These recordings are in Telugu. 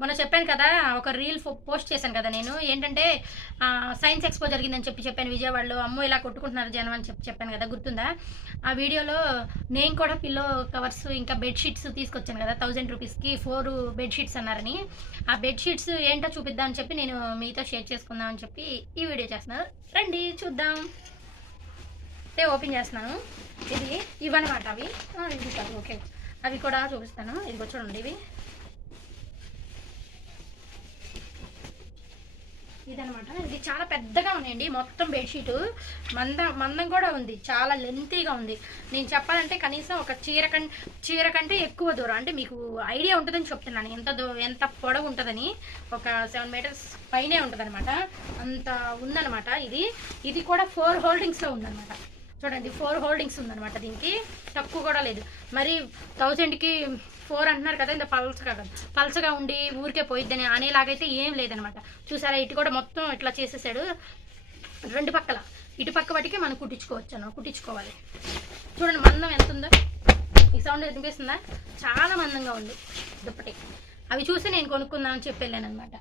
మొన్న చెప్పాను కదా, ఒక రీల్ పోస్ట్ చేశాను కదా నేను. ఏంటంటే సైన్స్ ఎక్స్పో జరిగిందని చెప్పాను విజయవాడలో. అమ్మో ఇలా కొట్టుకుంటున్నారు జనం అని చెప్పాను కదా, గుర్తుందా? ఆ వీడియోలో నేను కూడా పిల్లో కవర్స్ ఇంకా బెడ్షీట్స్ తీసుకొచ్చాను కదా 1000 రూపీస్కి 4 బెడ్షీట్స్ అన్నారని. ఆ బెడ్షీట్స్ ఏంటో చూపిద్దాం అని చెప్పి నేను మీతో షేర్ చేసుకుందాం అని చెప్పి ఈ వీడియో చేస్తున్నాను. రండి చూద్దాం. ఓపెన్ చేస్తున్నాను. ఇవన్నమాట అవి. ఇది కాదు, ఓకే, అవి కూడా చూపిస్తాను. ఇదిగో చూడండి, ఇదనమాట. ఇది చాలా పెద్దగా ఉన్నాయండి. మొత్తం బెడ్షీట్ మందం కూడా ఉంది, చాలా లెంతీగా ఉంది. నేను చెప్పాలంటే కనీసం ఒక చీర కంటే ఎక్కువ దూరం, అంటే మీకు ఐడియా ఉంటుందని చెప్తున్నాను ఎంత పొడవు ఉంటుందని. ఒక 7 మీటర్స్ పైనే ఉంటుంది అనమాట, అంత ఉందనమాట. ఇది కూడా 4 హోల్డింగ్స్లో ఉందనమాట. చూడండి, 4 హోల్డింగ్స్ ఉందనమాట. దీనికి తక్కువ కూడా లేదు. మరి 1000కి 4 అంటున్నారు కదా, ఇంత పల్చగా ఉండి ఊరికే పోయిద్దని అనేలాగైతే ఏం లేదనమాట. చూసారా, ఇటు కూడా మొత్తం ఇట్లా చేసేసాడు. 2 పక్కల, ఇటు పక్క వాటికి మనం కుట్టించుకోవాలి. చూడండి మందం ఎంత ఉందో. ఈ సౌండ్ వినిపిస్తుందా? చాలా మందంగా ఉంది దుప్పటి. అవి చూసి నేను కొనుక్కుందామని చెప్పి వెళ్ళాను అనమాట.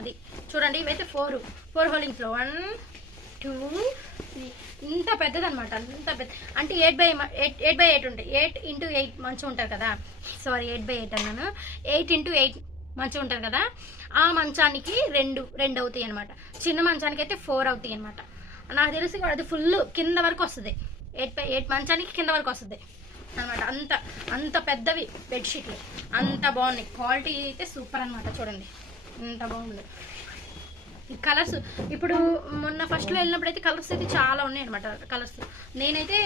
అది చూడండి, ఇవైతే 4 హోల్డింగ్స్లో 1 2 3. ఇంత పెద్దదనమాట, అంత పెద్ద. అంటే 8x8 ఉంటాయి. 8x8 మంచం ఉంటుంది కదా, సారీ 8x8 అన్నాను. 8x8 మంచం ఉంటుంది కదా, ఆ మంచానికి రెండు అవుతాయి అనమాట. చిన్న మంచానికి అయితే 4 అవుతాయి అనమాట. నాకు తెలిసి అది ఫుల్ కింద వరకు వస్తుంది. 8x8 మంచానికి కింద వరకు వస్తుంది అనమాట. అంత పెద్దవి బెడ్షీట్లు, అంత బాగున్నాయి. క్వాలిటీ అయితే సూపర్ అనమాట. చూడండి ఎంత బాగుంది. ఈ కలర్స్ ఇప్పుడు మొన్న ఫస్ట్లో వెళ్ళినప్పుడు అయితే కలర్స్ అయితే చాలా ఉన్నాయి అనమాట. కలర్స్ నేనైతే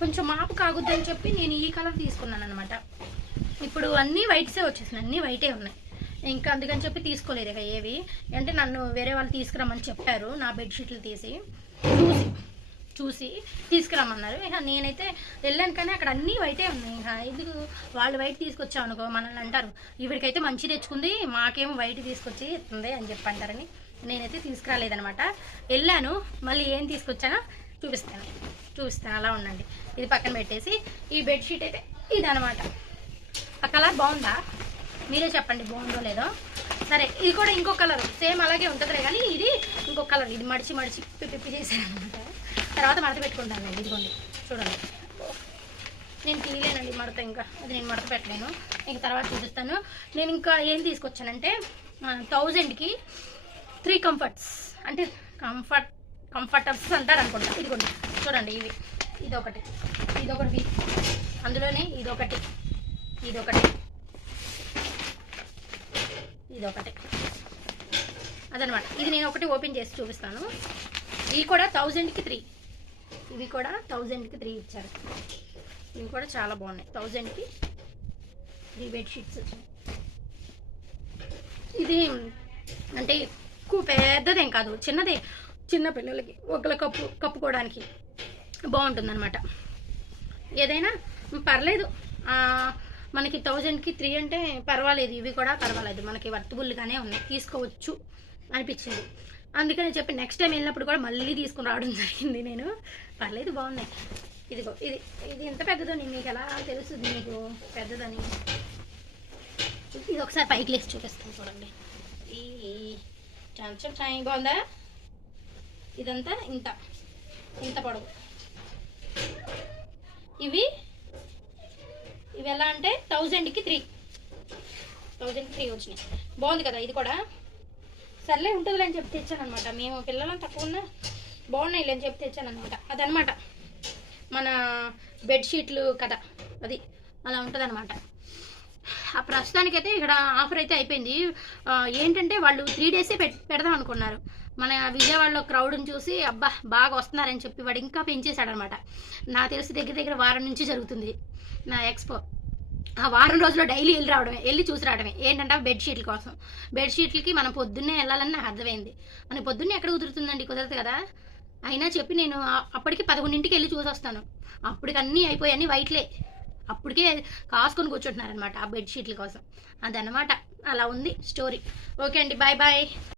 కొంచెం మాపు కాగుద్దని చెప్పి నేను ఈ కలర్ తీసుకున్నాను అనమాట. ఇప్పుడు అన్నీ వైట్సే వచ్చేసినాయి, అన్నీ వైటే ఉన్నాయి. ఇంకా అందుకని చెప్పి తీసుకోలేదు ఇక ఏవి. అంటే నన్ను వేరే వాళ్ళు తీసుకురమ్మని చెప్పారు, నా బెడ్షీట్లు చూసి తీసుకురమ్మన్నారు. ఇక నేనైతే వెళ్ళాను, కానీ అక్కడ అన్నీ వైటే ఉన్నాయి. ఇక ఎందుకు వాళ్ళు వైట్ తీసుకొచ్చావు అనుకో మనల్ని అంటారు, ఈవిడికైతే మంచి తెచ్చుకుంది, మాకేమో వైట్ తీసుకొచ్చి ఇస్తుంది అని చెప్పి అంటారని నేనైతే తీసుకురాలేదనమాట. వెళ్ళాను, మళ్ళీ ఏం తీసుకొచ్చానో చూపిస్తాను. అలా ఉండండి. ఇది పక్కన పెట్టేసి ఈ బెడ్షీట్ అయితే ఇదనమాట. ఆ కలర్ బాగుందా? మీరే చెప్పండి బాగుందో లేదో. సరే, ఇది కూడా ఇంకో కలర్ సేమ్ అలాగే ఉంటుందిలే, కానీ ఇది ఇంకో కలర్. ఇది మడిచి పిప్పి చేసాను అనమాట. తర్వాత మడత పెట్టుకుంటాను నేను. ఇదిగోండి చూడండి, నేను తీయలేనండి మడత, ఇంకా అది నేను మడత పెట్టలేను. ఇంక తర్వాత చూపిస్తాను. నేను ఇంకా ఏం తీసుకొచ్చానంటే 1000కి 3 కంఫర్ట్స్, అంటే కంఫర్టర్స్ అంటారు అనుకుంటా. ఇదిగోండి చూడండి, ఇదొకటి అందులోనే ఇదొకటి అదనమాట. ఇది నేను ఒకటి ఓపెన్ చేసి చూపిస్తాను. ఇవి కూడా 1000కి 3, ఇవి కూడా 1000కి 3 ఇచ్చారు. ఇవి కూడా చాలా బాగున్నాయి. 1000కి 3 బెడ్షీట్స్ వచ్చాయి. ఇది అంటే ఎక్కువ పెద్దదేం కాదు, చిన్నదే. చిన్న పిల్లలకి ఒకళ్ళ కప్పుకోవడానికి బాగుంటుందన్నమాట. ఏదైనా పర్లేదు. మనకి 1000కి 3 అంటే పర్వాలేదు. ఇవి కూడా పర్వాలేదు, మనకి వర్తబుల్గానే ఉన్నాయి, తీసుకోవచ్చు అనిపించింది. అందుకని చెప్పి నెక్స్ట్ టైం వెళ్ళినప్పుడు కూడా మళ్ళీ తీసుకుని రావడం జరిగింది నేను. పర్లేదు, బాగున్నాయి. ఇదిగో ఇది ఎంత పెద్దదో మీకు ఎలా తెలుస్తుంది మీకు పెద్దదని. ఇది ఒకసారి పైకి లేసి చూపిస్తాను చూడండి. చాయ్ బాగుందా? ఇదంతా ఇంత పొడవు. ఇవి ఎలా అంటే 1000కి 3 వచ్చినాయి. బాగుంది కదా ఇది కూడా. సర్లే ఉంటుందిలే అని చెప్పి తెచ్చాను అనమాట. మేము పిల్లలను తక్కువ ఉన్నా బాగున్నాయి అని చెప్పి తెచ్చాను అనమాట. అదనమాట మన బెడ్షీట్లు కదా, అది అలా ఉంటుంది అనమాట. ఆ ప్రస్తుతానికైతే ఇక్కడ ఆఫర్ అయితే అయిపోయింది. ఏంటంటే వాళ్ళు 3 డేసే పెడదాం అనుకున్నారు. మన విజయవాడలో క్రౌడ్ని చూసి అబ్బా బాగా వస్తున్నారని చెప్పి వాడు ఇంకా పెంచేశాడనమాట. నాకు తెలిసి దగ్గర వారం నుంచి జరుగుతుంది నా ఎక్స్పో. ఆ వారం రోజుల్లో డైలీ వెళ్ళి చూసి రావడమే. ఏంటంటే బెడ్షీట్ల కోసం. బెడ్షీట్లకి మనం పొద్దున్నే వెళ్ళాలని నాకు అర్థమైంది. మనకి పొద్దున్నే ఎక్కడ కుదురుతుందండి, కుదరదు కదా. అయినా చెప్పి నేను అప్పటికి 11ంటికి వెళ్ళి చూసి వస్తాను. అప్పటికి అన్నీ అయిపోయి అన్నీ వైట్లే. అప్పటికే కాసుకొని కూర్చుంటున్నారనమాట ఆ బెడ్షీట్ల కోసం. అదనమాట, అలా ఉంది స్టోరీ. ఓకే అండి, బాయ్.